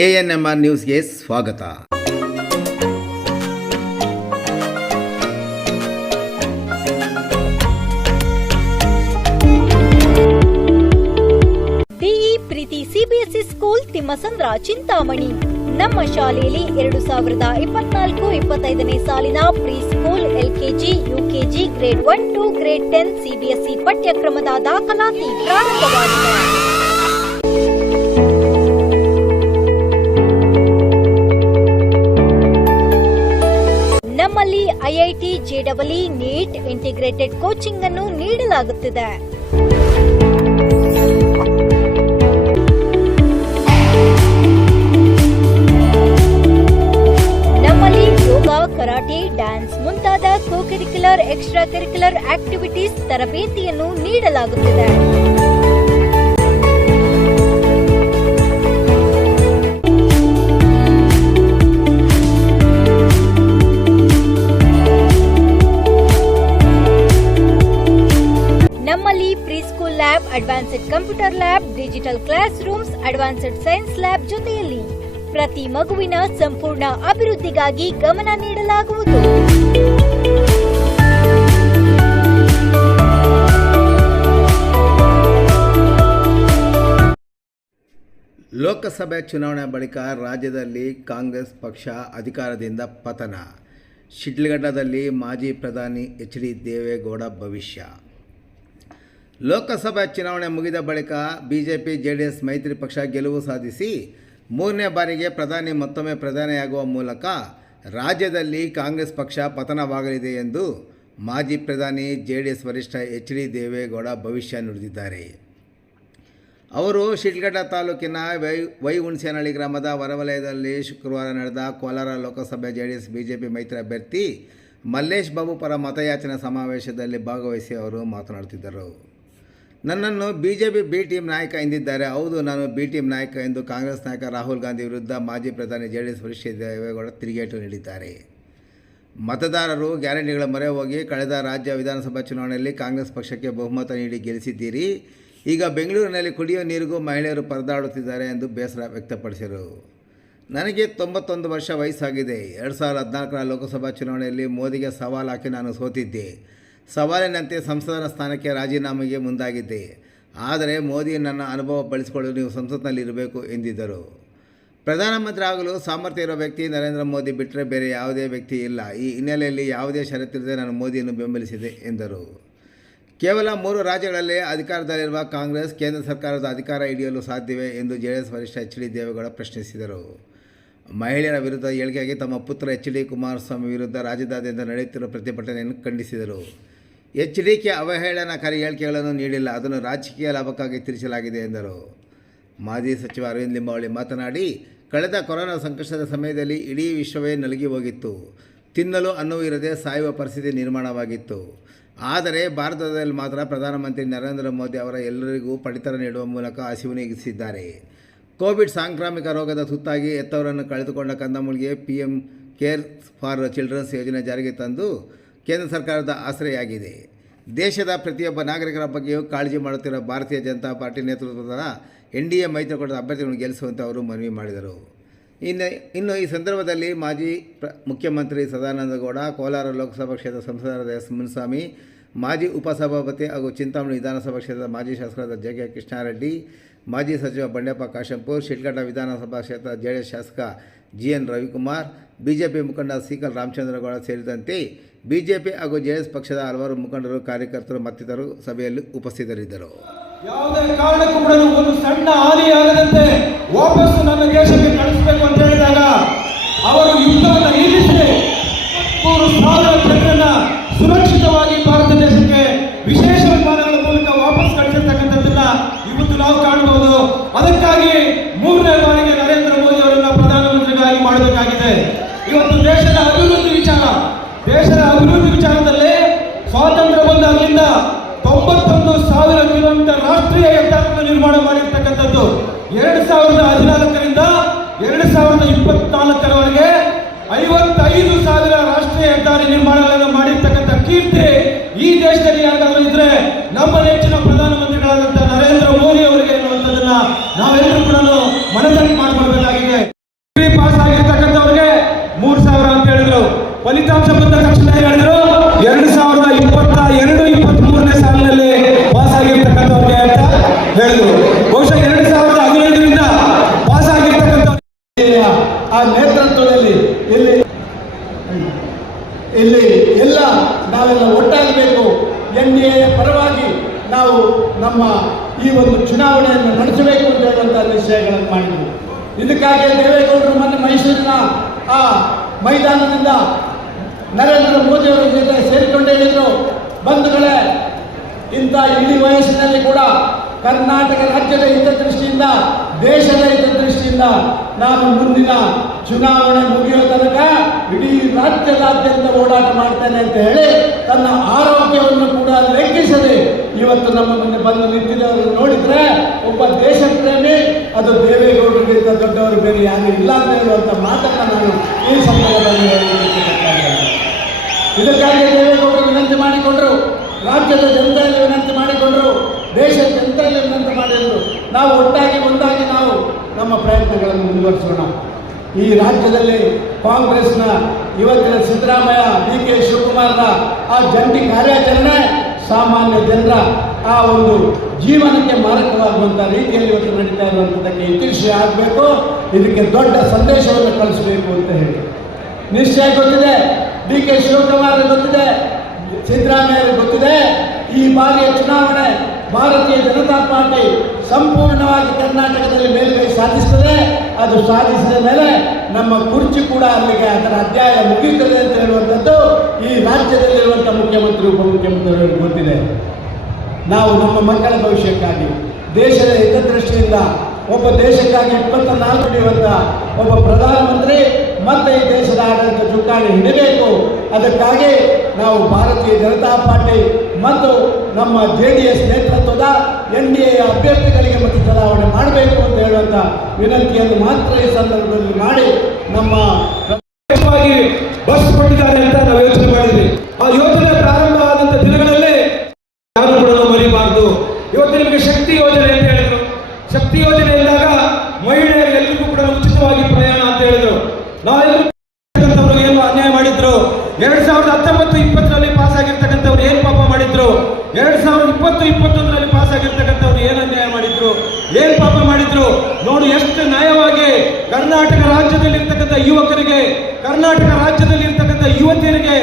ANMR ನ್ಯೂಸ್ಗೆ ಸ್ವಾಗತ. D E Preethi CBSE school Timmasandra Chintamani. ನಮ್ಮ ಶಾಲೆಯಲ್ಲಿ 2024-25ನೇ ಸಾಲಿನ pre school, LKG, UKG, grade 1 to grade 10 CBSE ಪಠ್ಯಕ್ರಮದ ದಾಖಲಾತಿ ಪ್ರಾರಂಭವಾಗಿದೆ. ನಮ್ಮಲ್ಲಿ IIT, JEE, NEET, integrated coaching ಅನ್ನು ನೀಡಲಾಗುತ್ತಿದೆ. ನಮ್ಮಲ್ಲಿ ಯೋಗ, ಕರಾಟೆ, ಡ್ಯಾನ್ಸ್ ಮುಂತಾದ ಕೋ-ಕರಿಕ್ಯುಲರ್, ಎಕ್ಸ್ಟ್ರಾ ಕರಿಕ್ಯುಲರ್ ಆಕ್ಟಿವಿಟೀಸ್ ತರಬೇತಿಯನ್ನು ನೀಡಲಾಗುತ್ತಿದೆ. ನಮ್ಮಲ್ಲಿ pre school lab, advanced computer lab, digital classrooms, advanced science lab ಜೊತೆಯಲ್ಲಿ ಪ್ರತಿ ಮಗುವಿನ ಸಂಪೂರ್ಣ ಅಭಿವೃದ್ಧಿಗಾಗಿ ಗಮನ ನೀಡಲಾಗುವುದು. ಲೋಕಸಭೆ ಚುನಾವಣೆ ಬಳಿಕ ರಾಜ್ಯದಲ್ಲಿ ಕಾಂಗ್ರೆಸ್ ಪಕ್ಷ ಅಧಿಕಾರದಿಂದ ಪತನ. ಶಿಡ್ಲಘಟ್ಟದಲ್ಲಿ ಮಾಜಿ ಪ್ರಧಾನಿ HD ದೇವೇಗೌಡ ಭವಿಷ್ಯ. ಲೋಕಸಭಾ ಚುನಾವಣೆ ಮುಗಿದ ಬಳಿಕ ಬಿಜೆಪಿ JDS ಮೈತ್ರಿ ಪಕ್ಷ ಗೆಲುವು ಸಾಧಿಸಿ ಮೂರನೇ ಬಾರಿಗೆ ಮತ್ತೊಮ್ಮೆ ಪ್ರಧಾನಿಯಾಗುವ ಮೂಲಕ ರಾಜ್ಯದಲ್ಲಿ ಕಾಂಗ್ರೆಸ್ ಪಕ್ಷ ಪತನವಾಗಲಿದೆ ಎಂದು ಮಾಜಿ ಪ್ರಧಾನಿ JDS ವರಿಷ್ಠ HD ದೇವೇಗೌಡ ಭವಿಷ್ಯ ನುಡಿದಿದ್ದಾರೆ. ಅವರು ಶಿಡ್ಲಘಟ್ಟ ತಾಲೂಕಿನ ವೈಹುಣಸೇನಹಳ್ಳಿ ಗ್ರಾಮದ ಹೊರವಲಯದಲ್ಲಿ ಶುಕ್ರವಾರ ನಡೆದ ಕೋಲಾರ ಲೋಕಸಭೆ JDS ಬಿಜೆಪಿ ಮೈತ್ರಿ ಅಭ್ಯರ್ಥಿ ಮಲ್ಲೇಶ್ ಬಾಬು ಪರ ಮತಯಾಚನೆ ಸಮಾವೇಶದಲ್ಲಿ ಭಾಗವಹಿಸಿ ಅವರು ಮಾತನಾಡುತ್ತಿದ್ದರು. ನನ್ನನ್ನು ಬಿಜೆಪಿ ಬಿ ಟೀಮ್ ನಾಯಕ ಎಂದಿದ್ದಾರೆ. ಹೌದು, ನಾನು ಬಿ ಟೀಮ್ ನಾಯಕ ಎಂದು ಕಾಂಗ್ರೆಸ್ ನಾಯಕ ರಾಹುಲ್ ಗಾಂಧಿ ವಿರುದ್ಧ ಮಾಜಿ ಪ್ರಧಾನಿ JDS ವರಿಷ್ಠ ದೇವೇಗೌಡ ತಿರುಗೇಟು ನೀಡಿದ್ದಾರೆ. ಮತದಾರರು ಗ್ಯಾರಂಟಿಗಳ ಮೊರೆ ಹೋಗಿ ಕಳೆದ ರಾಜ್ಯ ವಿಧಾನಸಭಾ ಚುನಾವಣೆಯಲ್ಲಿ ಕಾಂಗ್ರೆಸ್ ಪಕ್ಷಕ್ಕೆ ಬಹುಮತ ನೀಡಿ ಗೆಲ್ಲಿಸಿದ್ದೀರಿ. ಈಗ ಬೆಂಗಳೂರಿನಲ್ಲಿ ಕುಡಿಯುವ ನೀರಿಗೂ ಮಹಿಳೆಯರು ಪರದಾಡುತ್ತಿದ್ದಾರೆ ಎಂದು ಬೇಸರ ವ್ಯಕ್ತಪಡಿಸಿದರು. ನನಗೆ 91 ವರ್ಷ ವಯಸ್ಸಾಗಿದೆ. 2014ರ ಲೋಕಸಭಾ ಚುನಾವಣೆಯಲ್ಲಿ ಮೋದಿಗೆ ಸವಾಲು ಹಾಕಿ ನಾನು ಸೋತಿದ್ದೆ. ಸವಾಲಿನಂತೆ ಸಂಸದರ ಸ್ಥಾನಕ್ಕೆ ರಾಜೀನಾಮೆಗೆ ಮುಂದಾಗಿದ್ದೆ. ಆದರೆ ಮೋದಿ ನನ್ನ ಅನುಭವ ಬಳಸಿಕೊಳ್ಳಲು ನೀವು ಸಂಸತ್ನಲ್ಲಿರಬೇಕು ಎಂದಿದ್ದರು. ಪ್ರಧಾನಮಂತ್ರಿ ಆಗಲು ಸಾಮರ್ಥ್ಯ ಇರುವ ವ್ಯಕ್ತಿ ನರೇಂದ್ರ ಮೋದಿ ಬಿಟ್ಟರೆ ಬೇರೆ ಯಾವುದೇ ವ್ಯಕ್ತಿ ಇಲ್ಲ. ಈ ಹಿನ್ನೆಲೆಯಲ್ಲಿ ಯಾವುದೇ ಷರತ್ತಿಲ್ಲದೆ ನಾನು ಮೋದಿಯನ್ನು ಬೆಂಬಲಿಸಿದೆ ಎಂದರು. ಕೇವಲ 3 ರಾಜ್ಯಗಳಲ್ಲಿ ಅಧಿಕಾರದಲ್ಲಿರುವ ಕಾಂಗ್ರೆಸ್ ಕೇಂದ್ರ ಸರ್ಕಾರದ ಅಧಿಕಾರ ಹಿಡಿಯಲು ಸಾಧ್ಯವೇ ಎಂದು JDS ವರಿಷ್ಠ HD ದೇವೇಗೌಡ ಪ್ರಶ್ನಿಸಿದರು. ಮಹಿಳೆಯರ ವಿರುದ್ಧ ಹೇಳಿಕೆಯಾಗಿ ತಮ್ಮ ಪುತ್ರ HD ಕುಮಾರಸ್ವಾಮಿ ವಿರುದ್ಧ ರಾಜ್ಯದಾದ್ಯಂತ ನಡೆಯುತ್ತಿರುವ ಪ್ರತಿಭಟನೆಯನ್ನು ಖಂಡಿಸಿದರು. HDಕ್ಕೆ ಅವಹೇಳನಕಾರಿ ಹೇಳಿಕೆಗಳನ್ನು ನೀಡಿಲ್ಲ, ಅದನ್ನು ರಾಜಕೀಯ ಲಾಭಕ್ಕಾಗಿ ತಿರುಚಲಾಗಿದೆ ಎಂದರು. ಮಾಜಿ ಸಚಿವ ಅರವಿಂದ್ ಲಿಂಬಾವಳಿ ಮಾತನಾಡಿ, ಕಳೆದ ಕೊರೋನಾ ಸಂಕಷ್ಟದ ಸಮಯದಲ್ಲಿ ಇಡೀ ವಿಶ್ವವೇ ನಲುಗಿ ಹೋಗಿತ್ತು. ತಿನ್ನಲು ಅನ್ನವೂ ಇರದೆ ಸಾಯುವ ಪರಿಸ್ಥಿತಿ ನಿರ್ಮಾಣವಾಗಿತ್ತು. ಆದರೆ ಭಾರತದಲ್ಲಿ ಮಾತ್ರ ಪ್ರಧಾನಮಂತ್ರಿ ನರೇಂದ್ರ ಮೋದಿ ಅವರ ಎಲ್ಲರಿಗೂ ಪಡಿತರ ನೀಡುವ ಮೂಲಕ ಹಸಿವು ನೀಗಿಸಿದ್ದಾರೆ. ಕೋವಿಡ್ ಸಾಂಕ್ರಾಮಿಕ ರೋಗದ ತುತ್ತಾಗಿ ಹೆತ್ತವರನ್ನು ಕಳೆದುಕೊಂಡ ಕಂದಮೂಳಿಗೆ PM ಕೇರ್ ಫಾರ್ ಚಿಲ್ಡ್ರನ್ಸ್ ಯೋಜನೆ ಜಾರಿಗೆ ತಂದು ಕೇಂದ್ರ ಸರ್ಕಾರದ ಆಸರೆಯಾಗಿದೆ. ದೇಶದ ಪ್ರತಿಯೊಬ್ಬ ನಾಗರಿಕರ ಬಗ್ಗೆಯೂ ಕಾಳಜಿ ಮಾಡುತ್ತಿರುವ ಭಾರತೀಯ ಜನತಾ ಪಾರ್ಟಿ ನೇತೃತ್ವದ NDA ಮೈತ್ರಿಕೂಟದ ಅಭ್ಯರ್ಥಿಗಳನ್ನು ಗೆಲ್ಲಿಸುವಂತೆ ಅವರು ಮನವಿ ಮಾಡಿದರು. ಇನ್ನು ಈ ಸಂದರ್ಭದಲ್ಲಿ ಮಾಜಿ ಮುಖ್ಯಮಂತ್ರಿ ಸದಾನಂದ ಗೌಡ, ಕೋಲಾರ ಲೋಕಸಭಾ ಕ್ಷೇತ್ರದ ಸಂಸದರಾದ S ಮುನಿಸ್ವಾಮಿ, ಮಾಜಿ ಉಪಸಭಾಪತಿ ಹಾಗೂ ಚಿಂತಾಮಣಿ ವಿಧಾನಸಭಾ ಕ್ಷೇತ್ರದ ಮಾಜಿ ಶಾಸಕರಾದ JK ಕೃಷ್ಣಾರೆಡ್ಡಿ, ಮಾಜಿ ಸಚಿವ ಬಂಡೆಪ್ಪ ಕಾಶೆಂಪೂರ್, ಶಿಡ್ಲಘಟ್ಟ ವಿಧಾನಸಭಾ ಕ್ಷೇತ್ರದ JDS ಶಾಸಕ GN ರವಿಕುಮಾರ್, ಬಿಜೆಪಿ ಮುಖಂಡ ಸಿಕಲ್ ರಾಮಚಂದ್ರಗೌಡ ಸೇರಿದಂತೆ ಬಿಜೆಪಿ ಹಾಗೂ JDS ಪಕ್ಷದ ಹಲವಾರು ಮುಖಂಡರು, ಕಾರ್ಯಕರ್ತರು ಮತ್ತಿತರರು ಸಭೆಯಲ್ಲಿ ಉಪಸ್ಥಿತರಿದ್ದರು. ಯಾವುದೇ ಕಾರಣಕ್ಕೂ ಕೂಡ ಒಂದು ಸಣ್ಣ ಹಾನಿಯಾಗದಂತೆ ವಾಪಸ್ ನನ್ನ ದೇಶಕ್ಕೆ ಕಳಿಸಬೇಕು ಅಂತ ಹೇಳಿದಾಗ ಅವರು ಯುದ್ಧವನ್ನು ನಿಲ್ಲಿಸಿ 3,000 ಜನರನ್ನ ಸುರಕ್ಷಿತವಾಗಿ ಭಾರತ ದೇಶಕ್ಕೆ ವಿಶೇಷ ವಿಮಾನಗಳ ಮೂಲಕ ವಾಪಸ್ ಕಳಿಸಿರ್ತಕ್ಕಂಥದ್ದನ್ನ ಇವತ್ತು ನಾವು ಕಾಣಬಹುದು. ಅದಕ್ಕಾಗಿ 3ನೇ ಬಾರಿಗೆ ನರೇಂದ್ರ ಮೋದಿ ಅವರನ್ನ ಪ್ರಧಾನಮಂತ್ರಿಗಳಾಗಿ ಮಾಡಬೇಕಾಗಿದೆ. ಇವತ್ತು ದೇಶದ ಅಭಿವೃದ್ಧಿ ವಿಚಾರದಲ್ಲಿ ಸ್ವಾತಂತ್ರ್ಯ ಬಂದಾಗಲಿಂದ 91,000 ಕಿಲೋಮೀಟರ್ ರಾಷ್ಟ್ರೀಯ ಹೆದ್ದಾರಿಯನ್ನು ನಿರ್ಮಾಣ ಮಾಡಿರ್ತಕ್ಕಂಥದ್ದು. 2014ರಿಂದ 2024ರವರೆಗೆ 55,000 ರಾಷ್ಟ್ರೀಯ ಹೆದ್ದಾರಿ ನಿರ್ಮಾಣಗಳನ್ನು ಮಾಡಿರ್ತಕ್ಕಂಥ ಕೀರ್ತಿ ಈ ದೇಶದಲ್ಲಿ ಯಾರಾದರೂ ಇದ್ರೆ ನಮ್ಮ ನೆಚ್ಚಿನ ಪ್ರಧಾನಮಂತ್ರಿಗಳಾದಂತಹ ನರೇಂದ್ರ ಮೋದಿ ಅವರಿಗೆ ಅನ್ನುವಂಥದ್ದನ್ನ ನಾವೆಲ್ಲರೂ ಕೂಡ ಮನದಟ್ಟು ಮಾಡಿಕೊಳ್ಬೇಕಾಗಿದೆ. ಫಲಿತಾಂಶ ಬಂದ ತಕ್ಷಣ ಹೇಳಿದ್ರು 2022-23ನೇ ಸಾಲಿನಲ್ಲಿ ಪಾಸ್ ಆಗಿರ್ತಕ್ಕಂಥವ್ರಿಗೆ ಅಂತ ಹೇಳಿದ್ರು. ಬಹುಶಃ 2015ರಿಂದ ಪಾಸ್ ಆಗಿರ್ತಕ್ಕಂಥ ಆ ನೇತೃತ್ವದಲ್ಲಿ ಇಲ್ಲಿ ಎಲ್ಲ ನಾವೆಲ್ಲ ಒಟ್ಟಾಗಬೇಕು. NDA ಪರವಾಗಿ ನಾವು ನಮ್ಮ ಈ ಒಂದು ಚುನಾವಣೆಯನ್ನು ನಡೆಸಬೇಕು ಅಂತ ಹೇಳುವಂಥ ನಿಶ್ಚಯಗಳನ್ನು ಮಾಡಿದ್ವಿ. ಇದಕ್ಕಾಗಿ ದೇವೇಗೌಡರು ಮೊನ್ನೆ ಮೈಸೂರಿನ ಆ ಮೈದಾನದಿಂದ ನರೇಂದ್ರ ಮೋದಿಯವರ ಜೊತೆ ಸೇರಿಕೊಂಡು ಹೇಳಿದರು, ಬಂಧುಗಳೇ, ಇಂಥ ಇಡೀ ವಯಸ್ಸಿನಲ್ಲಿ ಕೂಡ ಕರ್ನಾಟಕ ರಾಜ್ಯದ ಹಿತದೃಷ್ಟಿಯಿಂದ, ದೇಶದ ಹಿತದೃಷ್ಟಿಯಿಂದ ನಾನು ಮುಂದಿನ ಚುನಾವಣೆ ಮುಗಿಯೋ ತನಕ ಇಡೀ ರಾಜ್ಯದಾದ್ಯಂತ ಓಡಾಟ ಮಾಡ್ತೇನೆ ಅಂತ ಹೇಳಿ ತನ್ನ ಆರೋಗ್ಯವನ್ನು ಕೂಡ ಲೆಕ್ಕಿಸದೆ ಇವತ್ತು ನಮ್ಮ ಮುಂದೆ ಬಂದು ನಿಂತಿದ್ದವರು ನೋಡಿದ್ರೆ ಒಬ್ಬ ದೇಶ ಪ್ರೇಮಿ, ಅದು ದೇವೇಗೌಡರಿಗಿಂತ ದೊಡ್ಡವರು ಬೇರೆ ಯಾರು ಇಲ್ಲ ಅಂತ ಹೇಳುವಂಥ ಮಾತನ್ನು ನಾನು ಈ ಸಂದರ್ಭದಲ್ಲಿ ಹೇಳಬೇಕಾಗಿದೆ. ಇದಕ್ಕಾಗಿ ದೇವೇಗೌಡರು ವಿನಂತಿ ಮಾಡಿಕೊಂಡರು, ರಾಜ್ಯದ ಜನತೆಯಲ್ಲಿ ವಿನಂತಿ ಮಾಡಿಕೊಂಡರು, ದೇಶದ ಜನತೆಯಲ್ಲಿ ವಿನಂತಿ ಮಾಡಿದರು, ನಾವು ಒಟ್ಟಾಗಿ ಒಂದಾಗಿ ನಾವು ನಮ್ಮ ಪ್ರಯತ್ನಗಳನ್ನು ಮುಂದುವರಿಸೋಣ. ಈ ರಾಜ್ಯದಲ್ಲಿ ಕಾಂಗ್ರೆಸ್ನ ಇವತ್ತಿನ ಸಿದ್ದರಾಮಯ್ಯ, DK ಶಿವಕುಮಾರ್ನ ಆ ಜಂಟಿ ಕಾರ್ಯಾಚರಣೆ ಸಾಮಾನ್ಯ ಜನರ ಆ ಒಂದು ಜೀವನಕ್ಕೆ ಮಾರಕವಾಗುವಂಥ ರೀತಿಯಲ್ಲಿ ಇವತ್ತು ನಡೀತಾ ಇರುವಂಥದ್ದಕ್ಕೆ ಇತಿಶ್ರೀ ಆಗಬೇಕು. ಇದಕ್ಕೆ ದೊಡ್ಡ ಸಂದೇಶವನ್ನು ಕಳಿಸಬೇಕು ಅಂತ ಹೇಳಿ ನಿಶ್ಚಯ ಗೊತ್ತಿದೆ. DK ಶಿವಕುಮಾರ್ ಗೊತ್ತಿದೆ, ಸಿದ್ದರಾಮಯ್ಯ ಗೊತ್ತಿದೆ. ಈ ಬಾರಿಯ ಚುನಾವಣೆ ಭಾರತೀಯ ಜನತಾ ಪಾರ್ಟಿ ಸಂಪೂರ್ಣವಾಗಿ ಕರ್ನಾಟಕದಲ್ಲಿ ಮೇಲುಗೈ ಸಾಧಿಸ್ತದೆ. ಅದು ಸಾಧಿಸಿದ ಮೇಲೆ ನಮ್ಮ ಕುರ್ಚಿ ಕೂಡ ಅಲ್ಲಿಗೆ ಅದರ ಅಧ್ಯಾಯ ಮುಗಿಯುತ್ತದೆ ಅಂತ ಹೇಳುವಂಥದ್ದು ಈ ರಾಜ್ಯದಲ್ಲಿರುವಂಥ ಮುಖ್ಯಮಂತ್ರಿ, ಉಪಮುಖ್ಯಮಂತ್ರಿಗಳಿಗೆ ಗೊತ್ತಿದೆ. ನಾವು ನಮ್ಮ ಮಕ್ಕಳ ಭವಿಷ್ಯಕ್ಕಾಗಿ, ದೇಶದ ಹಿತದೃಷ್ಟಿಯಿಂದ, ಒಬ್ಬ ದೇಶಕ್ಕಾಗಿ 24 ಹಿಡಿಯುವಂಥ ಒಬ್ಬ ಪ್ರಧಾನಮಂತ್ರಿ ಮತ್ತೆ ಈ ದೇಶದ ಆಡಳಿತ ಚುಕ್ಕಾಣಿ ಹಿಡಿಬೇಕು. ಅದಕ್ಕಾಗಿ ನಾವು ಭಾರತೀಯ ಜನತಾ ಪಾರ್ಟಿ ಮತ್ತು ನಮ್ಮ JDS ನೇತೃತ್ವದ NDA ಅಭ್ಯರ್ಥಿಗಳಿಗೆ ಮತ್ತು ಚುನಾವಣೆ ಮಾಡಬೇಕು ಅಂತ ಹೇಳುವಂಥ ವಿನಂತಿಯನ್ನು ಮಾತ್ರ ಈ ಸಂದರ್ಭದಲ್ಲಿ ಮಾಡಿ ನಮ್ಮ ಬಸ್ ಕೊಟ್ಟಿದ್ದಾರೆ ಅಂತ ನಾವು ಯೋಚನೆ ಮಾಡಿದ್ವಿ. ಆ ಯೋಜನೆ ಪ್ರಾರಂಭ ಆದಂಥ ದಿನಗಳಲ್ಲಿ ಯಾರು ಕೂಡ ಮರಿಬಾರ್ದು. ಇವತ್ತು ನಿಮಗೆ ಶಕ್ತಿ ಯೋಜನೆ ಅಂತ ಹೇಳಿದ್ರು. ಶಕ್ತಿ ಯೋಜನೆ ಇದ್ದಾಗ ಮಹಿಳೆಯರಿಗೆಲ್ಲರಿಗೂ ಕೂಡ ಉಚಿತವಾಗಿ ಪ್ರಯಾಣ ಅಂತ ಹೇಳಿದ್ರು. ನಾವೆಲ್ಲರೂ ಏನು ಅನ್ಯಾಯ ಮಾಡಿದ್ರು? 2019-20ರಲ್ಲಿ ಪಾಸ್ ಆಗಿರ್ತಕ್ಕಂಥವ್ರು ಏನು ಪಾಪ ಮಾಡಿದ್ರು? 2020-21ರಲ್ಲಿ ಪಾಸ್ ಆಗಿರ್ತಕ್ಕಂಥವ್ರು ಏನು ಅನ್ಯಾಯ ಮಾಡಿದ್ರು, ಏನು ಪಾಪ ಮಾಡಿದ್ರು? ನೋಡು ಎಷ್ಟು ನ್ಯಾಯವಾಗಿ ಕರ್ನಾಟಕ ರಾಜ್ಯದಲ್ಲಿ ಇರ್ತಕ್ಕಂಥ ಯುವಕರಿಗೆ, ಕರ್ನಾಟಕ ರಾಜ್ಯದಲ್ಲಿ ಇರ್ತಕ್ಕಂಥ ಯುವತಿಯರಿಗೆ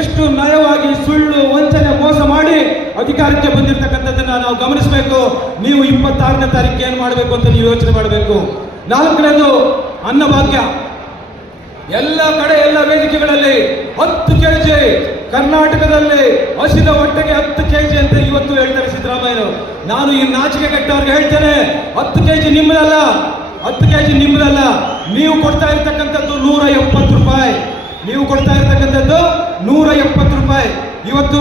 ಎಷ್ಟು ನ್ಯಾಯವಾಗಿ ಸುಳ್ಳು, ವಂಚನೆ, ಮೋಸ ಮಾಡಿ ಅಧಿಕಾರಕ್ಕೆ ಬಂದಿರತಕ್ಕಂಥದ್ದನ್ನ ನಾವು ಗಮನಿಸಬೇಕು. ನೀವು 26ನೇ ತಾರೀಕು ಏನು ಮಾಡಬೇಕು ಅಂತ ನೀವು ಯೋಚನೆ ಮಾಡಬೇಕು. 4ನೇದು ಅನ್ನಭಾಗ್ಯ. ಎಲ್ಲ ಕಡೆ ಎಲ್ಲ ವೇದಿಕೆಗಳಲ್ಲಿ 10 kg ಕರ್ನಾಟಕದಲ್ಲಿ ಹಸಿದ ಹೊಟ್ಟೆಗೆ 10 kg ಅಂತ ಇವತ್ತು ಹೇಳ್ತಾರೆ ಸಿದ್ದರಾಮಯ್ಯರು. ನಾನು ಈ ನಾಚಿಕೆ ಕೆಟ್ಟವ್ರಿಗೆ ಹೇಳ್ತೇನೆ, 10 kg ನಿಮ್ಮದಲ್ಲ, 10 kg ನಿಮ್ಮದಲ್ಲ. ನೀವು ಕೊಡ್ತಾ ಇರ್ತಕ್ಕಂಥದ್ದು 170 ರೂಪಾಯಿ. ನೀವು ಕೊಡ್ತಾ ಇರ್ತಕ್ಕಂಥದ್ದು 170 ರೂಪಾಯಿ. ಇವತ್ತು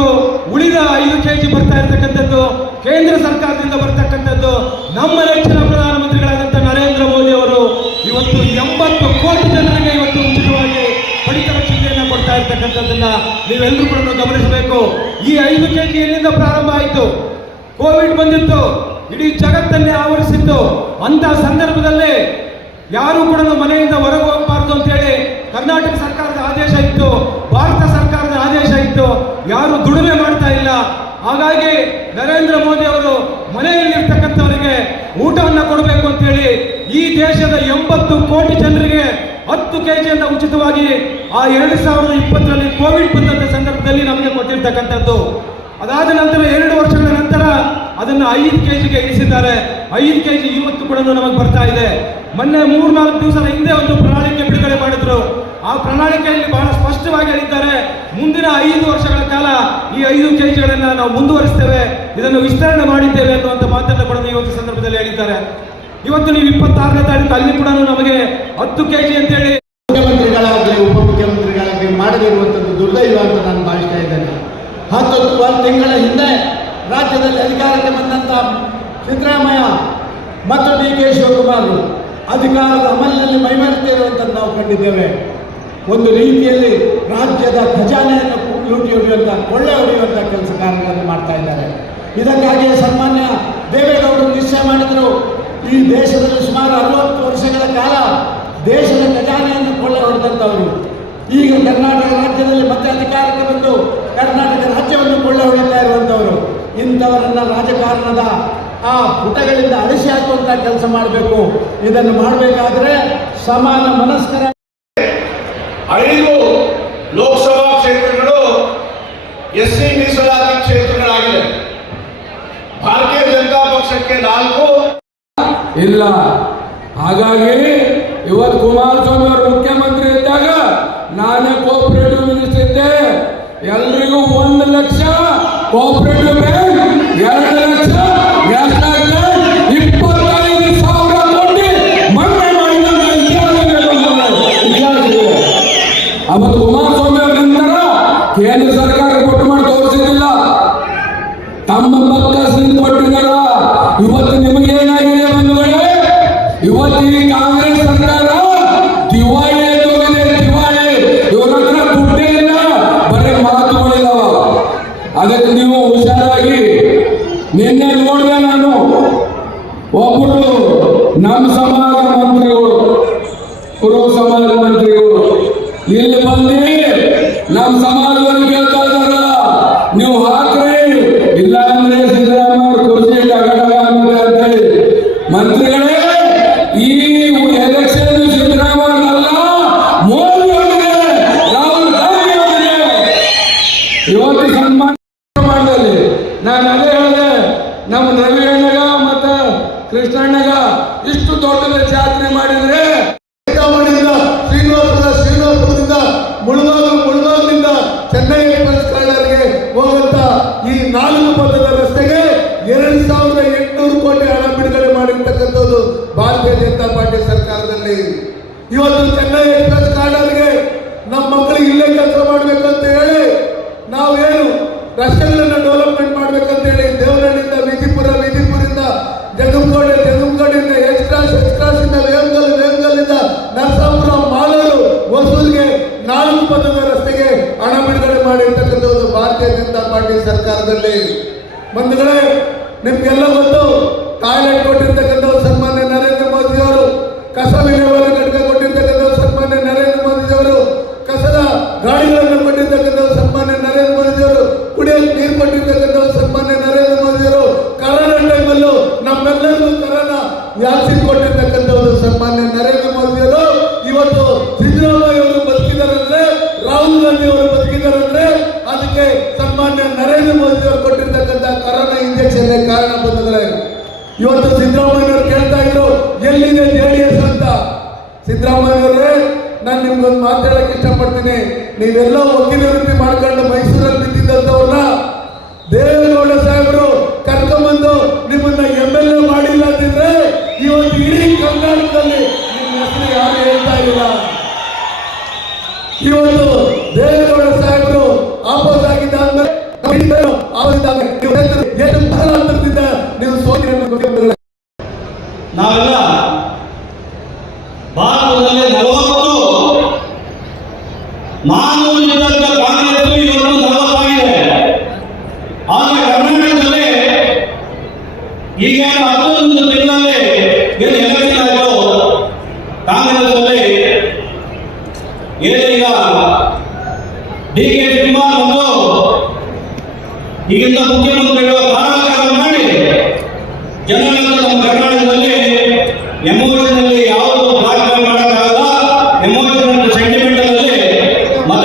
ಉಳಿದ 5 kg ಬರ್ತಾ ಇರ್ತಕ್ಕಂಥದ್ದು ಕೇಂದ್ರ ಸರ್ಕಾರದಿಂದ ಬರ್ತಕ್ಕಂಥದ್ದು ನಮ್ಮ ನೆಚ್ಚಿನ ಪ್ರಧಾನಮಂತ್ರಿಗಳಾದಂಥ ನರೇಂದ್ರ ಮೋದಿ ಅವರು ಇವತ್ತು 80 ಕೋಟಿ ಜನರಿಗೆ ಇವತ್ತು ಉಚಿತವಾಗಿ ಪಡಿತರ ಚೀಟಿಯನ್ನು ಕೊಡ್ತಾ ಇರ್ತಕ್ಕಂಥದ್ದನ್ನ ನೀವೆಲ್ಲರೂ ಕೂಡ ಗಮನಿಸಬೇಕು. ಈ 5 kg ಎಲ್ಲಿಂದ ಪ್ರಾರಂಭ ಆಯಿತು? ಕೋವಿಡ್ ಬಂದಿತ್ತು, ಇಡೀ ಜಗತ್ತನ್ನೇ ಆವರಿಸಿತ್ತು. ಅಂತ ಸಂದರ್ಭದಲ್ಲಿ ಯಾರು ಕೂಡ ಮನೆಯಿಂದ ಹೊರಗೆ ಹೋಗಬಾರ್ದು ಅಂತೇಳಿ ಕರ್ನಾಟಕ ಸರ್ಕಾರದ ಆದೇಶ ಇತ್ತು, ಭಾರತ ಸರ್ಕಾರದ ಆದೇಶ ಇತ್ತು. ಯಾರು ದುಡಿಮೆ ಮಾಡ್ತಾ ಇಲ್ಲ. ಹಾಗಾಗಿ ನರೇಂದ್ರ ಮೋದಿ ಅವರು ಮನೆಯಲ್ಲಿರ್ತಕ್ಕಂಥವರಿಗೆ ಊಟವನ್ನು ಕೊಡಬೇಕು ಅಂತೇಳಿ ಈ ದೇಶದ 80 ಕೋಟಿ ಜನರಿಗೆ 10 kg ಉಚಿತವಾಗಿ ಆ 2020ರಲ್ಲಿ ಕೋವಿಡ್ ಬಂದಂಥ ಸಂದರ್ಭದಲ್ಲಿ ನಮಗೆ ಕೊಟ್ಟಿರ್ತಕ್ಕಂಥದ್ದು. ಅದಾದ ನಂತರ 2 ವರ್ಷಗಳ ನಂತರ ಅದನ್ನು 5 kgಗೆ ಇಳಿಸಿದ್ದಾರೆ. 5 kg ಇವತ್ತು ಕೂಡ ನಮಗೆ ಬರ್ತಾ ಇದೆ. ಮೊನ್ನೆ 3-4 ದಿವಸದ ಹಿಂದೆ ಒಂದು ಪ್ರಣಾಳಿಕೆ ಬಿಡುಗಡೆ ಮಾಡಿದ್ರು. ಆ ಪ್ರಣಾಳಿಕೆಯಲ್ಲಿ ಬಹಳ ಸ್ಪಷ್ಟವಾಗಿ ಹೇಳಿದ್ದಾರೆ, ಮುಂದಿನ 5 ವರ್ಷಗಳ ಕಾಲ ಈ 5 kgಗಳನ್ನು ನಾವು ಮುಂದುವರಿಸ್ತೇವೆ, ಇದನ್ನು ವಿಸ್ತರಣೆ ಮಾಡಿದ್ದೇವೆ ಅನ್ನುವಂಥ ಮಾತನ್ನು ಕೂಡ ಇವತ್ತು ಸಂದರ್ಭದಲ್ಲಿ ಹೇಳಿದ್ದಾರೆ. ಇವತ್ತು ನೀವು 26ನೇ ತಾರೀಕು ಅಲ್ಲಿ ಕೂಡ ನಮಗೆ 10 kg ಅಂತೇಳಿ ಮುಖ್ಯಮಂತ್ರಿಗಳಾಗಲಿ ಉಪಮುಖ್ಯಮಂತ್ರಿಗಳಾಗಲಿ ಮಾಡದಿರುವಂಥದ್ದು ದುರ್ದೈವ ಅಂತ ನಾನು ಭಾವಿಸ್ತಾ ಇದ್ದೇನೆ. 10 ತಿಂಗಳ ಹಿಂದೆ ರಾಜ್ಯದಲ್ಲಿ ಅಧಿಕಾರಕ್ಕೆ ಬಂದಂಥ ಸಿದ್ದರಾಮಯ್ಯ ಮತ್ತು DK ಶಿವಕುಮಾರ್ ಅಧಿಕಾರದ ಅಮಲಿನಲ್ಲಿ ಮೈಮರೆತಿರುವಂಥದ್ದು ನಾವು ಕಂಡಿದ್ದೇವೆ. ಒಂದು ರೀತಿಯಲ್ಲಿ ರಾಜ್ಯದ ಖಜಾನೆಯನ್ನು ಲೂಟಿ ಹೊಡೆಯುವಂಥ, ಕೊಳ್ಳೆ ಹೊಡೆಯುವಂಥ ಕೆಲಸ ಕಾರ್ಯಗಳನ್ನು ಮಾಡ್ತಾ ಇದ್ದಾರೆ. ಇದಕ್ಕಾಗಿ ಸನ್ಮಾನ್ಯ ದೇವೇಗೌಡರು ನಿಶ್ಚಯ ಮಾಡಿದರು, ಈ ದೇಶದಲ್ಲಿ ಸುಮಾರು 60 ವರ್ಷಗಳ ಕಾಲ ದೇಶದ ಖಜಾನೆಯನ್ನು ಕೊಳ್ಳೆ ಹೊಡೆದಂಥವರು ಈಗ ಕರ್ನಾಟಕ ರಾಜ್ಯದ ಯಶಸ್ವಿ ಹಾಕುವಂಥ ಕೆಲಸ ಮಾಡಬೇಕು. ಇದನ್ನು ಮಾಡಬೇಕಾದ್ರೆ ಸಮಾನ ಮನಸ್ಕರ 5 ಲೋಕಸಭಾ ಕ್ಷೇತ್ರಗಳು ಎಸ್ಸಿ ಮೀಸಲಾತಿ ಕ್ಷೇತ್ರಗಳಾಗಿದೆ. ಭಾರತೀಯ ಜನತಾ ಪಕ್ಷಕ್ಕೆ 4 ಇಲ್ಲ. ಹಾಗಾಗಿ ಇವತ್ತು ಕುಮಾರಸ್ವಾಮಿ ಅವರು ಮುಖ್ಯಮಂತ್ರಿ ಇದ್ದಾಗ ನಾನೇ ಕೋಆಪರೇಟಿವ್ ಮಿನಿಸ್ಟರ್ ಇದ್ದೆ. ಎಲ್ರಿಗೂ 1 lakh cooperative bank, 2 lakh national bank, 25,000 ಕೋಟಿ ಮನ್ನಾ ಮಾಡಿದಂತ ಇತಿಹಾಸವಿದೆ. ಅವತ್ತು ಕುಮಾರಸ್ವಾಮಿ ಅವರ ನಂತರ ಕೇಂದ್ರ ಸರ್ಕಾರ ಕೊಟ್ಟು ಮಾಡಿ ತೋರಿಸಿದಿಲ್ಲ, ತಮ್ಮ ಪಕ್ಕದಿಂದ ಕೊಟ್ಟಿದ್ದಾರ. ಇವತ್ತು ನಿಮಗೇನಾಗಿದೆ ಬಂಧುಗಳೇ? ಇವತ್ತು ಈ ಕಾಂಗ್ರೆಸ್ ಸರ್ಕಾರ ದಿವಾಳಿ ಹೋಗಿದೆ, ದಿವಾಳಿ. ಇವರ ಹತ್ರ ದುಡ್ಡೇ ಇಲ್ಲ, ಬರೀ ಮಾತುಗಳಿದಾವ. ಅದಕ್ಕೆ ನೀವು ಹುಷಾರಾಗಿ. ನಿನ್ನೆ ನೋಡಿದೆ ನಾನು, ಒಬ್ಬರು ನಮ್ಮ ಸಮಾಜ ಮಂತ್ರಿಗಳು, ಪುರ ಸಮಾಜ ಮಂತ್ರಿಗಳು ಇಲ್ಲಿ ಬಂದು ನಮ್ಮ ಸಮಾಜವನ್ನು ಕೇಳ್ತಾ ಇದ್ದಾರ, ನೀವು ಹಾಕ್ರಿ, ಇಲ್ಲ ಅಂದ್ರೆ ಸಿದ್ದರಾಮಯ್ಯ ಅವರು ಕುರ್ಚಿ ಟಗಡಗ ಅಂತ ಹೇಳಿ. ಮಂತ್ರಿಗಳೇ, ಈ ಎಲೆಕ್ಷನ್ ಸಿದ್ದರಾಮಯ್ಯನಲ್ಲ, ಮೋದಿ ಅವರಿಗೆ, ರಾಹುಲ್ ಗಾಂಧಿ ಅವರಿಗೆ ಇವತ್ತು ಸನ್ಮಾನ ಮಾಡಿದಲ್ಲಿ. ನಾನು ಅದೇ ಹೇಳಿದೆ, ನಮ್ಮ ರವಿ ಅಣ್ಣಗ ಮತ್ತು ಕೃಷ್ಣಣ್ಣಗ ಇಷ್ಟು ದೊಡ್ಡ ಜಾತ್ರೆ ಮಾಡಿದ್ರೆ ಶ್ರೀನಿವಾಸಪುರದಿಂದ ಮುಳುಬಾಗಿಲಿಂದ ಚೆನ್ನೈ ಎಕ್ಸ್ಪ್ರೆಸ್ ಕಾರಿಡಾರ್ಗೆ ಹೋಗುವಂತ ಈ 4 ಪಥದ ರಸ್ತೆಗೆ 2,800 ಕೋಟಿ ಹಣ ಬಿಡುಗಡೆ ಮಾಡಿರ್ತಕ್ಕಂಥದ್ದು ಭಾರತೀಯ ಜನತಾ ಪಾರ್ಟಿ ಸರ್ಕಾರದಲ್ಲಿ. ಇವತ್ತು ಚೆನ್ನೈ ಎಕ್ಸ್ಪ್ರೆಸ್ ಕಾರಿಡಾರ್ಗೆ ನಮ್ಮ ಮಕ್ಕಳಿಗೆ ಇಲ್ಲೇ ಕೆಲಸ ಮಾಡಬೇಕು ಅಂತ ಹೇಳಿ ನಾವೇನು ರಸ್ತೆಗಳನ್ನ ಡೆವಲಪ್ಮೆಂಟ್ ಮಾಡ್ಬೇಕಂತ ಹೇಳಿ ದೇವನಹಳ್ಳಿಯಿಂದ ವಿಜಿಪುರದಿಂದ ಜಗಂಕೋಟೆಯಿಂದ ಎಕ್ಸ್ಟ್ರಾಸಿಂದ ವೇಮಗಲ್ಲಿಂದ ನರಸಾಪುರ, ಮಾಲೂರು, ಹೊಸೂರಿಗೆ 4 ಪಥದ ರಸ್ತೆಗೆ ಹಣ ಬಿಡುಗಡೆ ಮಾಡಿರ್ತಕ್ಕಂಥದ್ದು ಭಾರತೀಯ ಜನತಾ ಪಾರ್ಟಿ ಸರ್ಕಾರದಲ್ಲಿ. ಬಂಧುಗಳೇ, ನಿಮ್ಗೆಲ್ಲ ಗೊತ್ತು, ಟಾಯ್ಲೆಟ್ ಕೊಟ್ಟಿರ್ತಕ್ಕಂಥ ಸನ್ಮಾನ್ಯ ನರೇಂದ್ರ ಮೋದಿ ಅವರು, ಕಸ ವಿಲೇವಾರಿ ಘಟಕ ಕೊಟ್ಟಿರ್ತಕ್ಕಂಥ ಸನ್ಮಾನ್ಯ ನರೇಂದ್ರ ಮೋದಿ ಅವರು, ಕಸದ ಗಾಡಿಗಳನ್ನು ಕೊಟ್ಟಿರ್ತಕ್ಕಂಥ ಸನ್ಮಾನ್ಯ ನರೇಂದ್ರ ಮೋದಿ ಅವರು, ಕುಡಿಯಲು ನೀರು ಕೊಟ್ಟಿರ್ತಕ್ಕಂಥ ಸನ್ಮಾನ್ಯ ನರೇಂದ್ರ ಮೋದಿ ಅವರು, ಕರೋನಾ ಟೈಮಲ್ಲೂ ನಮ್ಮೆಲ್ಲರಿಗೂ ಕರೋನಾ ವ್ಯಾಕ್ಸಿನ್ ಕೊಟ್ಟಿರ್ತಕ್ಕಂಥದ್ದು ಸನ್ಮಾನ್ಯ ನರೇಂದ್ರ ಮೋದಿ ಅವರು. ಇವತ್ತು ಸಿದ್ದರಾಮಯ್ಯ ಅವರು ಬದುಕಿದಾರಂದ್ರೆ, ರಾಹುಲ್ ಗಾಂಧಿ ಅವರು ಬದುಕಿದಾರಂದ್ರೆ ಅದಕ್ಕೆ ಸನ್ಮಾನ್ಯ ನರೇಂದ್ರ ಮೋದಿ ಅವರು ಕೊಟ್ಟಿರ್ತಕ್ಕಂಥ ಕರೋನಾ ಇಂಜೆಕ್ಷನ್ ಕಾರಣ. ಬಂಧುಗಳೇ, ಇವತ್ತು ಸಿದ್ದರಾಮಯ್ಯ ಅವರು ಕೇಳ್ತಾ ಇದ್ರು, ಎಲ್ಲಿದೆ JDS ಅಂತ. ಸಿದ್ದರಾಮಯ್ಯ ಅವರೇ, ನಾನು ನಿಮ್ಗೊಂದು ಮಾತಾಡಕ್ಕೆ ಇಷ್ಟಪಡ್ತೀನಿ. ನೀವೆಲ್ಲ ವಕೀಲ ವೃತ್ತಿ ಮಾಡ್ಕೊಂಡು ಮೈಸೂರಲ್ಲಿ ಬಿದ್ದಿದ್ದಂಥವ್ರನ್ನ ದೇವೇಗೌಡ ಸಾಹೇಬರು ಕರ್ಕೊಂಡ್ಬಂದು ನಿಮ್ಮನ್ನ MLA ಮಾಡಿಲ್ಲ ಅಂತಿದ್ರೆ ಇವತ್ತು ಇಡೀ ಕರ್ನಾಟಕದಲ್ಲಿ ನಿಮ್ಮ ಹೆಸರು ಯಾರು ಹೇಳ್ತಾ ಇಲ್ಲ. ಇವತ್ತು ದೇವೇಗೌಡ ಸಾಹೇಬರು ಆಪೋಸ್ ಆಗಿದ್ದಾದ್ಮೇಲೆ ನೀವು ಸೋತಿ ನಾವೆಲ್ಲ ಭಾರತದಲ್ಲಿ 40 ನಾನೂರಿದ್ದಂಥ ಕಾಂಗ್ರೆಸ್ ಇವತ್ತು 40 ಆಗಿದೆ. ಆದರೆ ಕರ್ನಾಟಕದಲ್ಲಿ ಈಗ 11 ತಿಂಗಳಲ್ಲಿ ಏನು ಎಲೆಕ್ಷನ್ ಆಯಿತು, ಕಾಂಗ್ರೆಸ್ ಅಲ್ಲಿ ಏನೀಗ DK ಶಿವಕುಮಾರ್ ಮತ್ತು ಈಗಿನ ಮುಖ್ಯಮಂತ್ರಿಗಳು ಕಾರಣ ಮಾಡಿ ಜನರಿಂದ ನಮ್ಮ ಕರ್ನಾಟಕದಲ್ಲಿ ಎಮೋಷನಲ್ಲಿ ಯಾವುದು ಬ್ಲಾಕ್ ಮಾಡೋಕ್ಕಾಗಲ್ಲ, ಎಮೋಷನಲ್ ಸೆಂಟಿಮೆಂಟಲ್ ಅಲ್ಲಿ ಮತ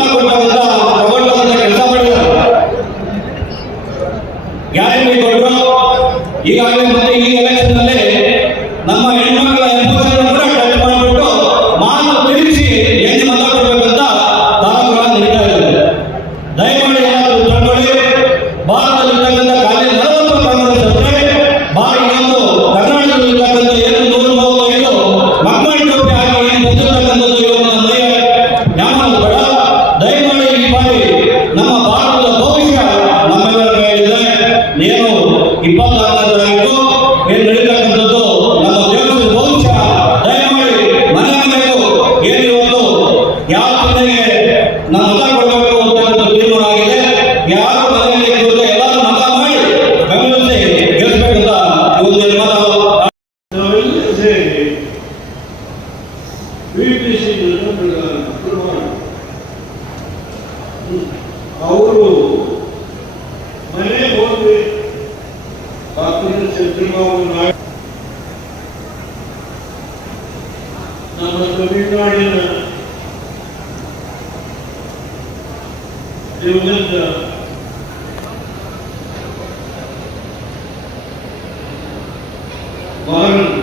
ತಗೊಳ್ಳುವಂತ ಕೆಲಸ ಮಾಡಿದ್ದಾರೆ. ಗ್ಯಾರಂಟಿ ಕೊಟ್ಟರು. ಈಗಾಗಲೇ ಮತ್ತೆ ಈ ಎಲೆಕ್ಷನ್ ನಲ್ಲಿ ನಮ್ಮ ಹೆಣ್ಮಕ್ಳ ಎಮೋಷನ್ ಕೂಡ ಟಚ್ ಮಾಡಿಬಿಟ್ಟು ಮಾತು ತಿರುಗಿಸಿ ಹೆಣ್ಣು ಮತ ಕೊಡಬೇಕಂತ ತಾಲೂಕುಗಳ ನಡೀತಾ ಇದೆ. ದಯಮಾಡಿ ಏನಾದರೂ ತಗೊಳ್ಳಿ. ಭಾರತದಲ್ಲಿರ್ತಕ್ಕಂಥ ಖಾಲಿ 40 ಕಾಂಗ್ರೆಸ್ ಅಷ್ಟೇ. ಇನ್ನೊಂದು ಕರ್ನಾಟಕದಲ್ಲಿರ್ತಕ್ಕಂಥ ಏನು 135 ಮಕ್ಕಳ ಟೋಪಿ ಹಾಕಿ ಏನು ಬಂದಿರ್ತಕ್ಕಂಥದ್ದು ಇವತ್ತು ಜ್ಞಾನ ಬೇಡ. ದಯಮಾಡಿ ಈ ಬಾರಿ ನಮ್ಮ ಭಾರತದ ಭವಿಷ್ಯ ನಮ್ಮೆಲ್ಲರ ಕೈಯಲ್ಲಿದೆ. ಏನು 24ನೇ ತಾರೀಕು ಏನು ನಡೀತಕ್ಕಂಥದ್ದು ನಮ್ಮ ದೇಶದ ಭವಿಷ್ಯ. ದಯಮಾಡಿ ಮನೆಯವರು ಏನು ಇವತ್ತು ಯಾವ ಚಿಹ್ನೆಗೆ ನಾವು ಮತ ಕೊಡಬೇಕು ಅಂತಕ್ಕಂಥ ತೀರ್ಮಾನ ಆಗಿದೆ. ಯಾರು ಮನೆಯಲ್ಲಿ ಕೂತು ಎಲ್ಲರೂ ಮತ ಮಾಡಿ ಬೆಂಬಲಿಸಿ ಗೆಲ್ಲಿಸಬೇಕಂತ ಇವತ್ತು ನಿರ್ಮಾಣ ಅವರು ಮನೆ ಹೋಗಿ ಚಂದ್ರಬಾಬು ನಾಯ್ಡು ನಮ್ಮ ತಮಿಳುನಾಡಿನ ದಿವಂಗತ ಬಾರನ್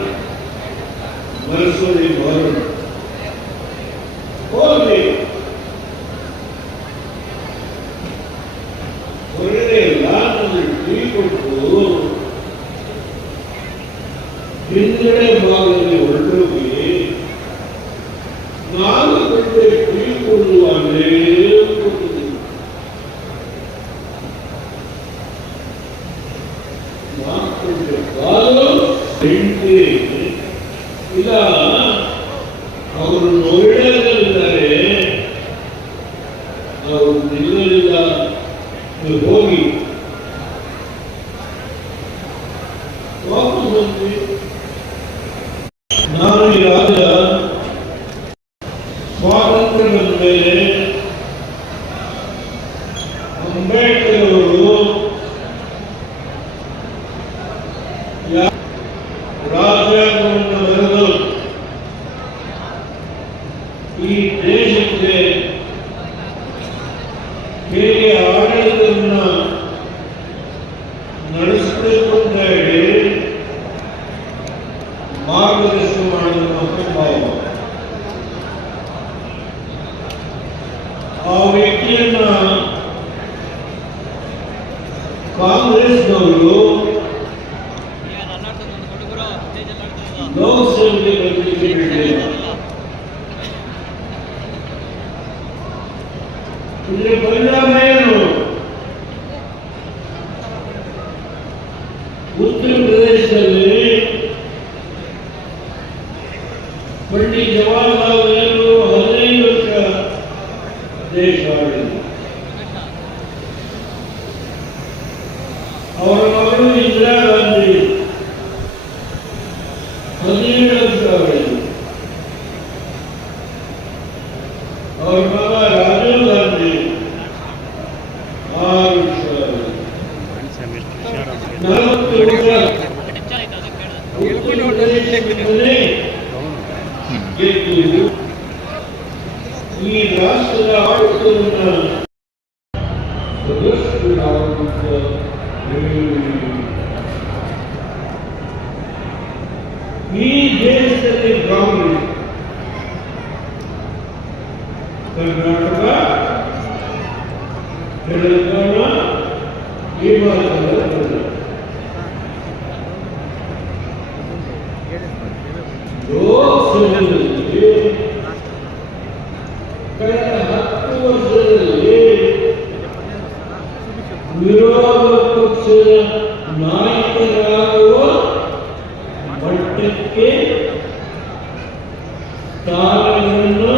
ಮರಸೋರಿ ಬಾರನ್ ಹೋಗಿ ಹೊರಗಡೆ ಲಾಭದಲ್ಲಿ ಟೀ ಕೊಟ್ಟು ಹಿಂದೆಡೆ ಭಾಗದಲ್ಲಿ ಹೊರಟೋಗಿ 4 ಗಂಟೆ ಟೀ ಕೊಡುವಾಗಲೇ ಈಗ ಅವರು ನೋಯ್ಡಾದಲ್ಲಿದ್ದಾರೆ, ಅವರು ನಿಲ್ಲಲಿಲ್ಲ, ಹೋಗಿ ವಾಪಸ್ ಬಂದ್ವಿ. ನಾನು ಈ ರಾಜ್ಯ ಸ್ವಾತಂತ್ರ್ಯ ಬಂದ ಮೇಲೆ ಅಂಬೇಡ್ಕರ್ ಅವರು ರಾಜ್ಯಾಂಗವನ್ನು ಬರೆದು ಈ ದೇಶಕ್ಕೆ ಹೇಗೆ ಆಡಳಿತವನ್ನು ನಡೆಸಬೇಕು ಅಂತ ಹೇಳಿ ಮಾರ್ಗದರ್ಶನ ಮಾಡಿದ ಮಹಾನುಭಾವ. ಆ ವ್ಯಕ್ತಿಯನ್ನ ಕಾಂಗ್ರೆಸ್ನವರು ಲೋಕಸಭೆಗೆ ಬಂದಿದ್ದಾರೆ. ಇದರ ಪರಿಣಾಮ ಏನು? ಉತ್ತರ ಪ್ರದೇಶದಲ್ಲಿ ಪಂಡಿತ್ ಜವಾಹರ್ಲಾಲ್ ನೆಹರು 15 ವರ್ಷ ದೇಶ ಆಳಿದರು. ಅವರ ಮಗಳು ಇಂದಿರಾ ಗಾಂಧಿ 17 ವರ್ಷ ಆಳಿದರು. ಅವರ ಮಗ ರಾಜೀವ್ ಗಾಂಧಿ 6 ವರ್ಷ ಆಳಿದರು. 40 ವರ್ಷ ಗೆದ್ದು ಈ ರಾಷ್ಟ್ರದ ಆಡಳಿತವನ್ನು ಈ ದೇಶದಲ್ಲಿ ಕಾಂಗ್ರೆಸ್ ಕರ್ನಾಟಕ, ತೆಲಂಗಾಣ, ಹಿಮಾಚಲ ಪ್ರದೇಶ ಲೋಕಸಭೆಯಲ್ಲಿ ಕಳೆದ 10 ವರ್ಷದಲ್ಲಿ ವಿರೋಧ ಪಕ್ಷದ ನಾಯಕರಾಗುವ ಮಟ್ಟಕ್ಕೆ ಸ್ಥಾನಗಳನ್ನು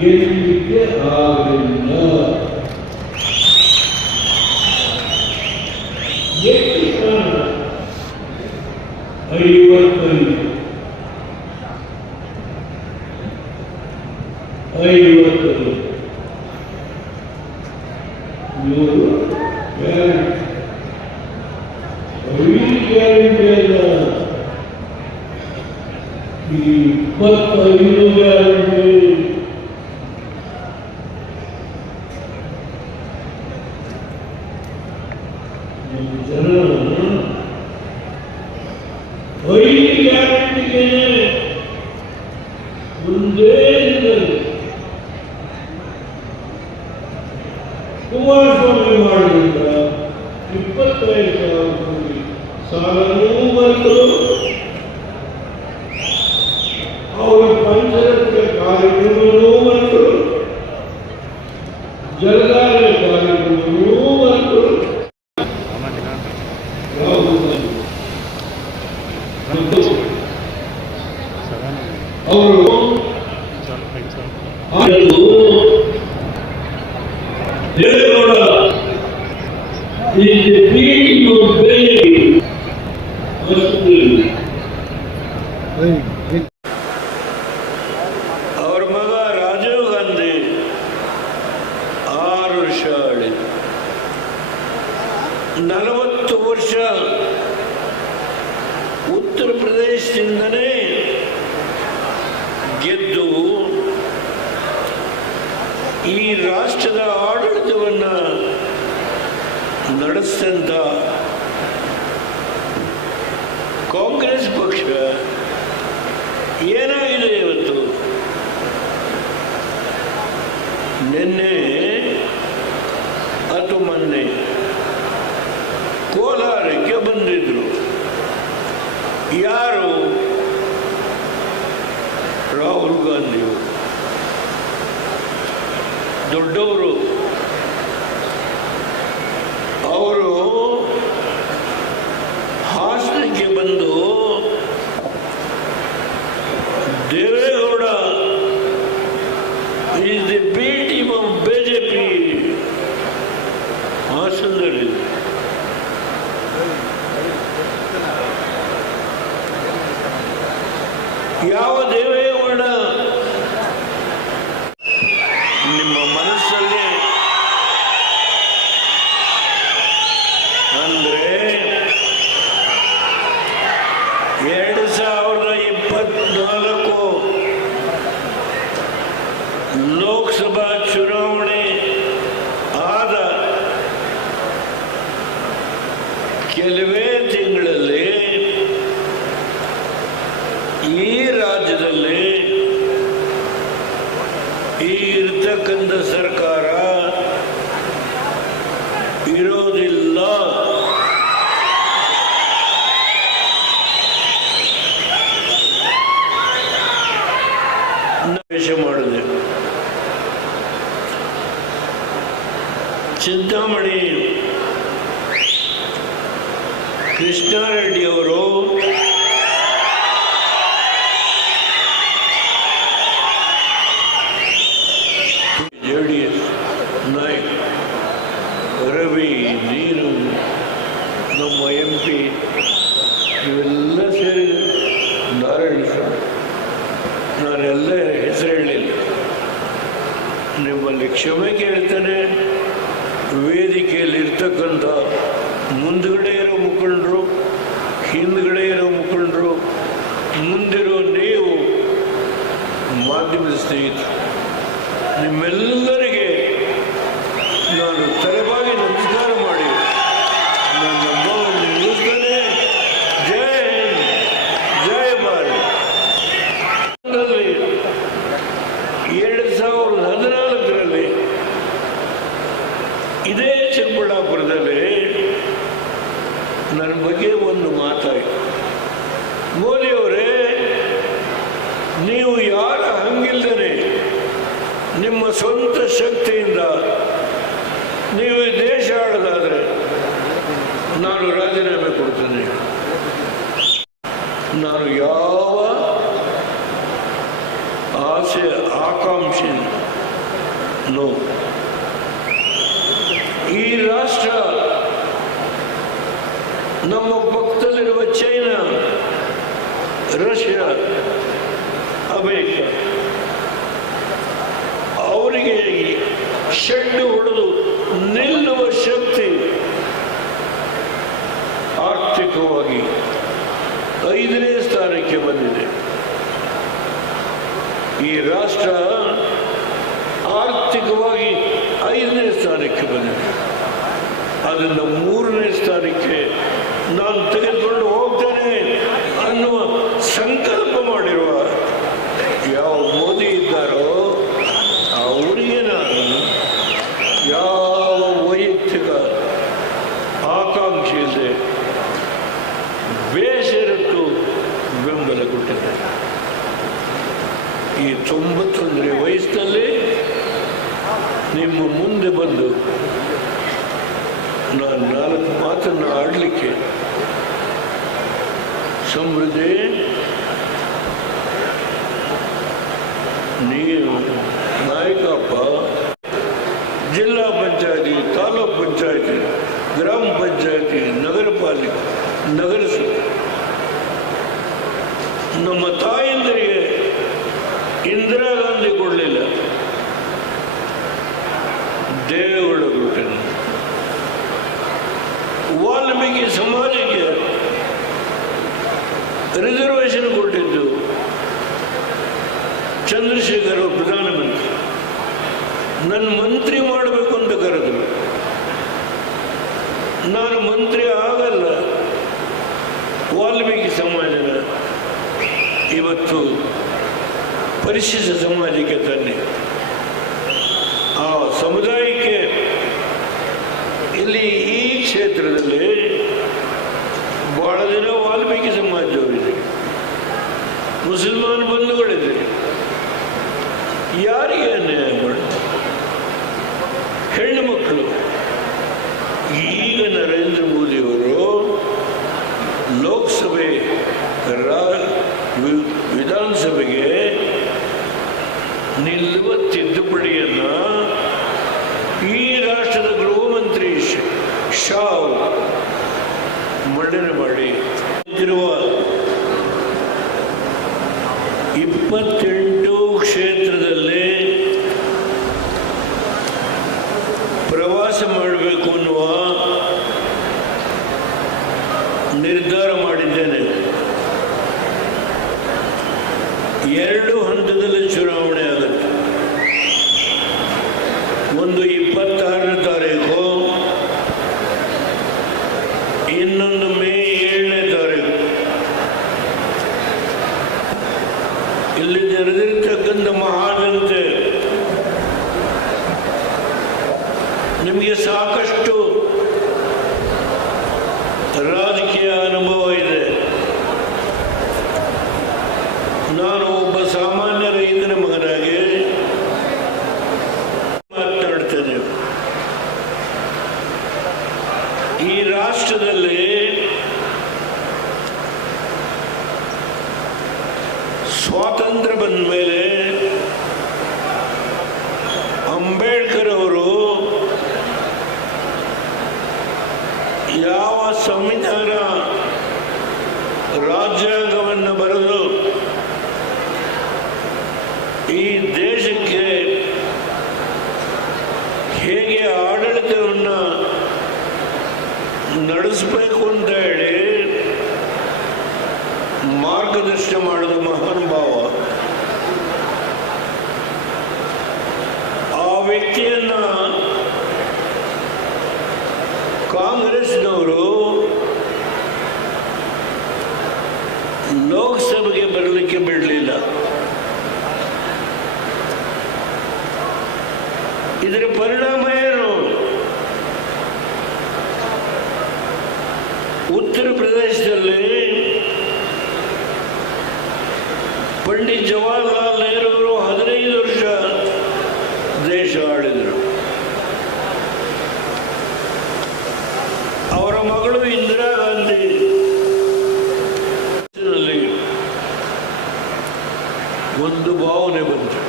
ಗೆಲ್ಲಲಿಕ್ಕೆ ಆಗಲಿಲ್ಲ. ಎಷ್ಟು ಸ್ಥಾನ? 55. ಇವರು ಗ್ಯಾರಂಟಿ ಅಲ್ಲ, 25 ಗ್ಯಾರಂಟಿ. ಜನ 5 ಗ್ಯಾರಂಟಿಗೆ ಮುಂದೆ ಕುಮಾರಸ್ವಾಮಿ ಮಾಡಿದ 25,000 ಕೋಟಿ ಸಾಲನೂ ಬಂತು. ಅವರ ಪಂಚರತ್ನ ಕಾರ್ಯಕ್ರಮವೂ ಬಂತು, ಜಲಧಾರೆ ಕಾರ್ಯಕ್ರಮವೂ ಬಂತು. ಅವರು Deve Gowda is defeating your baby. ಅವರ ಮಗ ರಾಜೀವ್ ಗಾಂಧಿ 6 ವರ್ಷ ಆಳಿದ. 40 ವರ್ಷ ಉತ್ತರ ಪ್ರದೇಶದಿಂದನೇ ಗೆದ್ದು ಈ ರಾಷ್ಟ್ರದ ಆಡಳಿತವನ್ನು ನಡೆಸಿದಂಥ ಕಾಂಗ್ರೆಸ್ ಪಕ್ಷ ಏನಾಗಿದೆ ಇವತ್ತು? ನಿನ್ನೆ ಅಥವಾ ಮೊನ್ನೆ ಕೋಲಾರಕ್ಕೆ ಬಂದಿದ್ರು. ಯಾರು? ರಾಹುಲ್ ಗಾಂಧಿಯವರು. ದೊಡ್ಡವರು. ಅವರು ಹಾಸನಕ್ಕೆ ಬಂದು Deve Gowda is the B team of BJP ಹಾಸನದಲ್ಲಿ ಯಾವ ದೇವೇಗೌಡ ನಿಮ್ಮ ಮನಸ್ಸಲ್ಲಿ ಅಂದ್ರೆ 2024 ಲೋಕಸಭಾ ಚುನಾವಣೆ ಆದ ಕೆಲವೇ ತಿಂಗಳಲ್ಲಿ ಈ ರಾಜ್ಯದಲ್ಲಿ ಈ ಇರ್ತಕ್ಕಂಥ ಸರ್ಕಾರ ಇರೋದಿಲ್ಲ. ಪ್ರವೇಶ ಮಾಡಿದೆ. ಚಿಂತಾಮಣಿ ಕೃಷ್ಣಾರೆಡ್ಡಿಯವರು JDS ನಾಯಕ ರವಿ, ನೀನು, ನಮ್ಮ MP ಇವೆಲ್ಲ ಸೇರಿ ನಾರಾಯಣ ಸ್ವಾಮಿ, ನಾನೆಲ್ಲ ಹೆಸರು ಹೇಳಲಿಲ್ಲ. ನಿಮ್ಮಲ್ಲಿ ಕ್ಷಮೆ ಕೇಳ್ತಾನೆ. ವೇದಿಕೆಯಲ್ಲಿರ್ತಕ್ಕಂಥ ಮುಂದುಗಡೆ ಇರೋ ಮುಖಂಡರು, ಹಿಂದುಗಡೆ ಇರೋ ಮುಖಂಡರು, ಮುಂದಿರೋ ನೀವು ಮಾಧ್ಯಮದ ಸ್ನೇಹಿತರು, ನಿಮ್ಮೆಲ್ಲರಿಗೆ ನಾನು ತಲೆಬಾಗಿ ನಮಸ್ಕಾರ ಮಾಡಿ ನನ್ನ ಅಮ್ಮವನ್ನು ನಿಲ್ಲಿಸ್ತೇನೆ. ಜೈ ಹಿಂದ್, ಜೈ ಭಾರತ್. 2014ರಲ್ಲಿ ಇದೇ ಚಿಕ್ಕಬಳ್ಳಾಪುರದಲ್ಲಿ ನನ್ನ ಬಗ್ಗೆ ಒಂದು ಮಾತಾಯಿತು. ಮೋದಿಯವರೇ, ನೀವು ಯಾರ ಹಂಗಿಲ್ಲದೆ ನಿಮ್ಮ ಸ್ವಂತ ಶಕ್ತಿಯಿಂದ ನೀವು ಈ ದೇಶ ಆಳೋದಾದರೆ ನಾನು ರಾಜೀನಾಮೆ ಕೊಡ್ತೇನೆ. ನಾನು ಯಾವ ಆಸೆ ಆಕಾಂಕ್ಷೆ ಈ ರಾಷ್ಟ್ರ ನಮ್ಮ ಪಕ್ಕದಲ್ಲಿರುವ ಚೈನಾ, ರಷ್ಯಾ, ಅಮೆರಿಕ ಅವರಿಗೆ ಶೆಡ್ಡು ಹೊಡೆದು ನಿಲ್ಲುವ ಶಕ್ತಿ ಆರ್ಥಿಕವಾಗಿ 5ನೇ ಸ್ಥಾನಕ್ಕೆ ಬಂದಿದೆ. ಈ ರಾಷ್ಟ್ರ ಆರ್ಥಿಕವಾಗಿ 5ನೇ ಸ್ಥಾನಕ್ಕೆ ಬಂದಿದೆ. ಅದನ್ನು 3ನೇ ಸ್ಥಾನಕ್ಕೆ ನಾನು ತೆಗೆದುಕೊಂಡು ಹೋಗ್ತೇನೆ ಅನ್ನುವ ಸಂಕಲ್ಪ ಮಾಡಿರುವ ಯಾವ ಮೋದಿ ಇದ್ದಾರೋ ಅವರಿಗೆ ನಾನು ಯಾವ ವೈಯಕ್ತಿಕ ಆಕಾಂಕ್ಷೆ ಇದೆ ಬೇಸರಟ್ಟು ಬೆಂಬಲ ಕೊಟ್ಟಿದ್ದೇನೆ. ಈ 91ನೇ ವಯಸ್ಸಿನಲ್ಲಿ ನಿಮ್ಮ ಮುಂದೆ ಬಂದು ನಾನು 4 ಮಾತನ್ನು ಆಡಲಿಕ್ಕೆ ಸಮೃದ್ಧಿ ನೀನು ನಾಯಕಪ್ಪ. ಜಿಲ್ಲಾ ಪಂಚಾಯತಿ, ತಾಲೂಕ್ ಪಂಚಾಯತಿ, ಗ್ರಾಮ ಪಂಚಾಯತಿ, ನಗರ ಪಾಲಿಕೆ, ನಗರಸಭೆ ನಮ್ಮ ತಾಯಂದರಿಗೆ ಇಂದಿರಾ ಗಾಂಧಿ ಕೊಡಲಿಲ್ಲ, ದೇವೇಗೌಡ ಕೊಟ್ಟನು. ವಾಲ್ಮೀಕಿ ಸಮಾಜಕ್ಕೆ ರಿಸರ್ವೇಶನ್ ಕೊಟ್ಟಿದ್ದು ಚಂದ್ರಶೇಖರ್ ಅವರು ಪ್ರಧಾನಮಂತ್ರಿ, ನನ್ನ ಮಂತ್ರಿ ಮಾಡಬೇಕು ಅಂತ ಕರೆದರು. ನಾನು ಮಂತ್ರಿ ಆಗಲ್ಲ. ವಾಲ್ಮೀಕಿ ಸಮಾಜನ ಇವತ್ತು ಪರಿಶಿಷ್ಟ ಸಮಾಜಕ್ಕೆ ತನ್ನಿ, ಆ ಸಮುದಾಯಕ್ಕೆ ಇಲ್ಲಿ ಈ ಕ್ಷೇತ್ರದಲ್ಲಿ ಬಹಳ ಜನ ವಾಲ್ಮೀಕಿ ಸಮಾಜದವರಿದೆ, ಮುಸಲ್ಮಾನ್ ಬಂಧುಗಳಿದೆ. ಯಾರಿಗೆ ಅನ್ಯಾಯ ಮಾಡಿ? ಹೆಣ್ಣು ಮಕ್ಕಳು. ಈಗ ನರೇಂದ್ರ ಮೋದಿಯವರು ಲೋಕಸಭೆ ವಿಧಾನಸಭೆಗೆ ನಿಲ್ಲುವ ತಿದ್ದುಪಡಿಯನ್ನ ಈ ರಾಷ್ಟ್ರದ ಗೃಹ ಮಂತ್ರಿ ಶಾ ಮಂಡನೆ ಮಾಡಿ ಇರುವ 28 ಕ್ಷೇತ್ರದಲ್ಲಿ ಪ್ರವಾಸ ಮಾಡಬೇಕು ಅನ್ನುವ ನಿರ್ಧಾರ ಮಾಡಿದ್ದೇನೆ. 2 ಹಂತದಲ್ಲಿ ಚುನಾವಣೆ ಆಗುತ್ತೆ. ಒಂದು 26ನೇ ತಾರೀಕು, ಇನ್ನೊಂದು ಮೇ 7ನೇ ತಾರೀಕು. ಇಲ್ಲಿ ನಡೆದಿರ್ತಕ್ಕಂಥ ಮಹಾಜನತೆ ನಿಮಗೆ ಸಾಕಷ್ಟು ರಾಜಕೀಯ ಅನುಭವ ಇದೆ. ನಾನು ಒಬ್ಬ ಸಾಮಾನ್ಯ ರೈತನ ಮಗನಾಗಿ ಮಾತನಾಡ್ತೇನೆ. ಈ ರಾಷ್ಟ್ರದಲ್ಲಿ ಸ್ವಾತಂತ್ರ್ಯ ಬಂದ ಮೇಲೆ ಅಂಬೇಡ್ಕರ್ ಅವರು ಯಾವ ಸಂವಿಧಾನ ರಾಜ್ಯಾಂಗವನ್ನು ಬರೆದು ಈ ದೇಶಕ್ಕೆ ಹೇಗೆ ಆಡಳಿತವನ್ನು ನಡೆಸಬೇಕು ಅಂತ ಹೇಳಿ ಮಾರ್ಗದರ್ಶನ ಮಾಡಿದ ಮಹಾನುಭಾವ. ಆ ವ್ಯಕ್ತಿಯನ್ನ ಕಾಂಗ್ರೆಸ್ನವರು ಲೋಕಸಭೆಗೆ ಬರಲಿಕ್ಕೆ ಬಿಡಲಿಲ್ಲ. ಇದರ ಪರಿಣಾಮ ಏನು? ಉತ್ತರ ಪ್ರದೇಶದಲ್ಲಿ ಪಂಡಿತ್ ಜವಾಹರ್ಲಾಲ್ ನೆಹರು ಅವರು 15 ವರ್ಷ ದೇಶ ಆಳಿದರು. ಅವರ ಮಗಳು ಇಂದಿರಾ ಗಾಂಧಿ ಒಂದು ಭಾವನೆ ಬಂತು,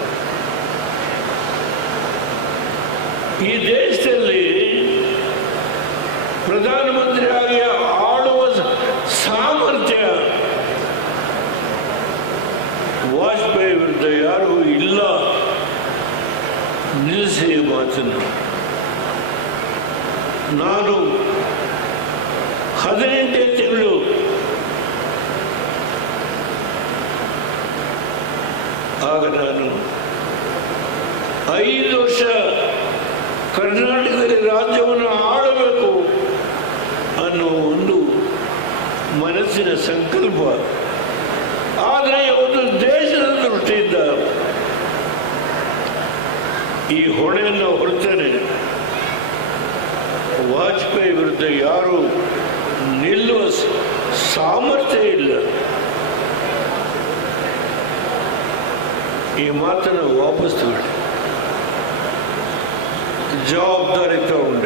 ಈ ದೇಶದಲ್ಲಿ ಪ್ರಧಾನಮಂತ್ರಿಯಾಗಿ ಆಳುವ ಸಾಮರ್ಥ್ಯ ವಾಜಪೇಯಿ ವಿರುದ್ಧ ಯಾರಿಗೂ ಇಲ್ಲ. ನಿಲ್ಲಿಸಿ ಮಾತನ್ನು. ನಾನು 18 ತಿಂಗಳು ಆಗ ನಾನು 5 ವರ್ಷ ಕರ್ನಾಟಕದಲ್ಲಿ ರಾಜ್ಯವನ್ನು ಆಳಬೇಕು ಅನ್ನೋ ಒಂದು ಮನಸ್ಸಿನ ಸಂಕಲ್ಪ. ಆದರೆ ಒಂದು ದೇಶದ ದೃಷ್ಟಿಯಿಂದ ಈ ಹೊಣೆಯನ್ನು ಹೊರತೇನೆ. ವಾಜಪೇಯಿ ವಿರುದ್ಧ ಯಾರು ನಿಲ್ಲುವ ಸಾಮರ್ಥ್ಯ ಇಲ್ಲ. ಈ ಮಾತನ್ನು ವಾಪಸ್ ತಗೊಳ್ಳಿ, ಜವಾಬ್ದಾರಿ ತಗೊಂಡು